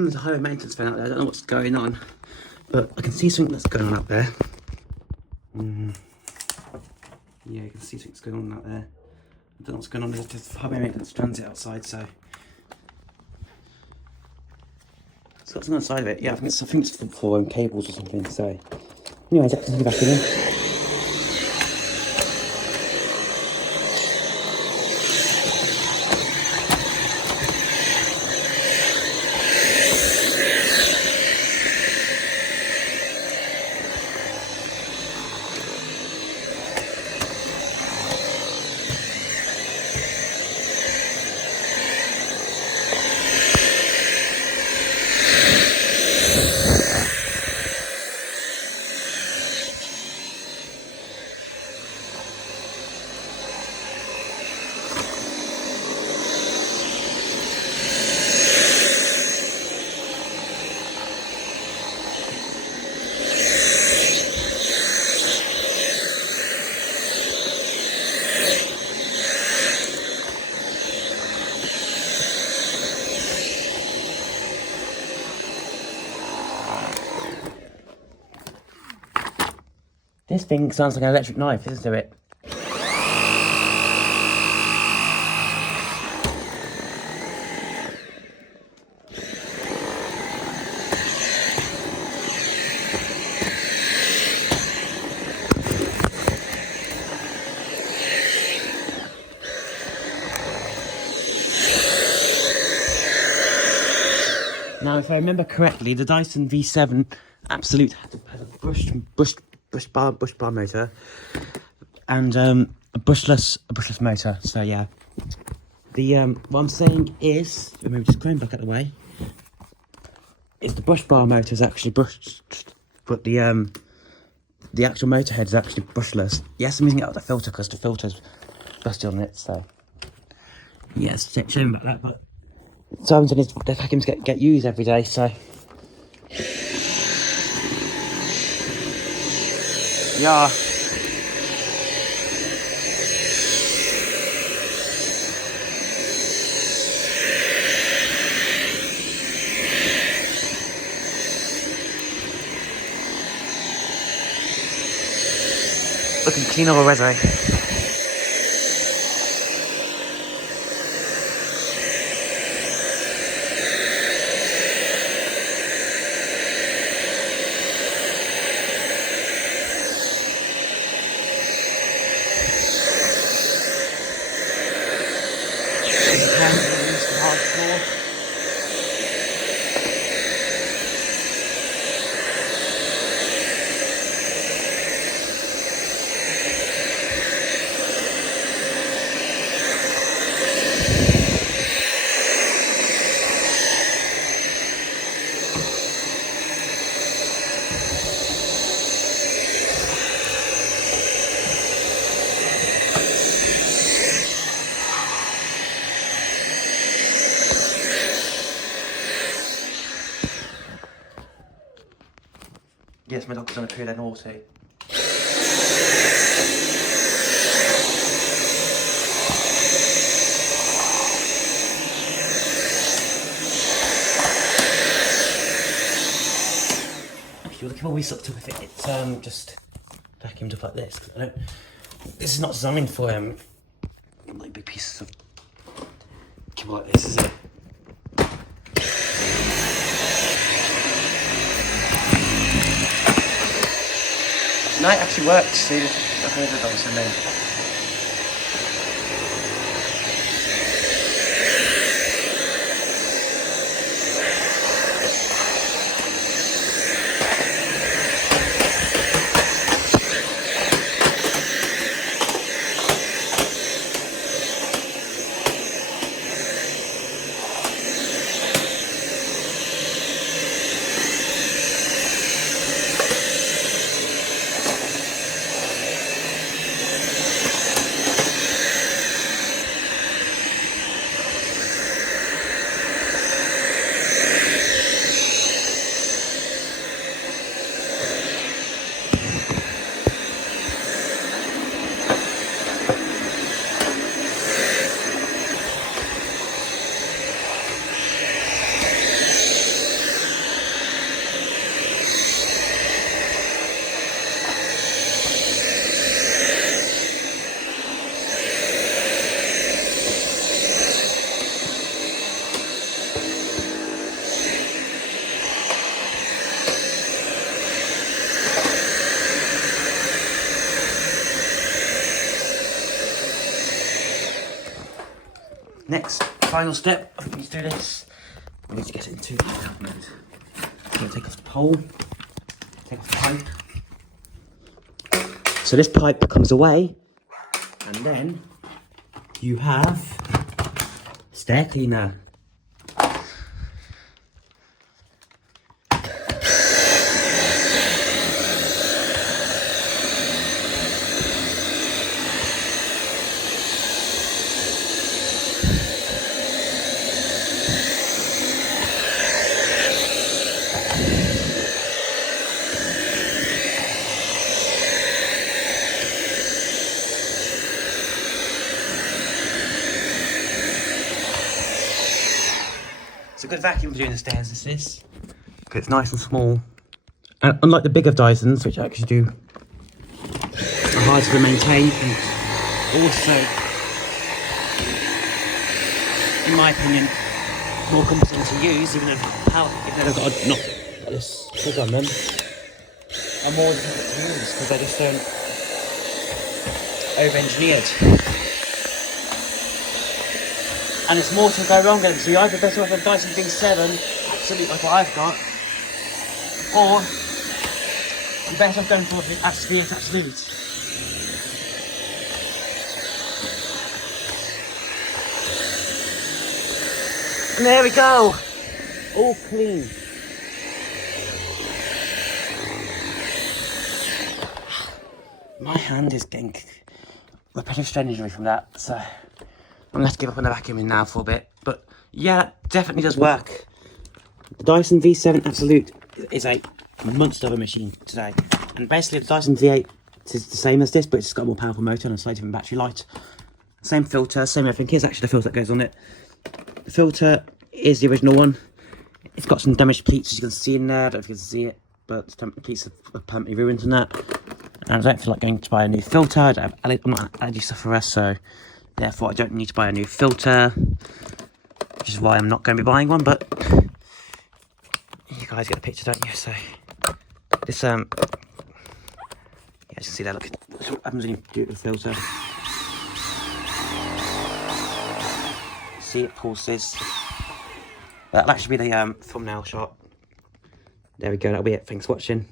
There's a high maintenance fan out there. I don't know what's going on, but I can see something that's going on up there. Yeah, you can see something's going on out there. I don't know what's going on. There's just high maintenance transit outside, so it's got something on the side of it. Yeah, I think it's for cables or something. So, anyways, that's going to be back in there. This thing sounds like an electric knife, isn't it? Now, if I remember correctly, the Dyson V7 Absolute had a bush bar motor and a brushless motor. So yeah, what I'm saying is, maybe just going back out of the way, is the bush bar motor is actually brushed, but the actual motor head is actually brushless. Yes, I'm using it out of the filter because the filter's busted on it. So yes, shame about that, but sometimes the vacuums get used every day, so yeah. Looking clean already. Yes, my dog's on a period, they're naughty. Actually, the cable we sucked up with it, it's just vacuumed up like this. This is not designed for like big pieces of cable like this, is it? No, it actually works. See, I've heard of those, and then Next, final step, let's do this. We need to get it into pickup mode. So take off the pole, take off the pipe. So this pipe comes away, and then you have stair cleaner. It's a good vacuum for doing the stairs, this is. Because it's nice and small. And unlike the bigger Dysons, which actually do are hard to maintain, and also, in my opinion, more competent to use, even if they've got a not this plug on them, are more difficult to use because they're just over-engineered. And it's more to go wrong with them, so you're either better off with a Dyson V7, absolutely like what I've got, or you're better off going for the absolute. And there we go, all clean. My hand is getting repetitive strain injury from that, so I'm going to have to give up on the vacuuming now for a bit. But yeah, that definitely does work. The Dyson V7 Absolute is a monster of a machine today. And basically the Dyson V8 is the same as this, but it's got a more powerful motor and a slightly different battery life. Same filter, same everything. Here's actually the filter that goes on it. The filter is the original one. It's got some damaged pleats, as you can see in there. I don't know if you can see it, but the pleats are permanently ruined in that. And I don't feel like going to buy a new filter. I'm not an allergy sufferer, so therefore I don't need to buy a new filter, which is why I'm not going to be buying one. But you guys get the picture, don't you? So this yeah, you can see that. Look, what happens when you do it with the filter. See, it pulses. That'll actually be the thumbnail shot. There we go, that'll be it. Thanks for watching.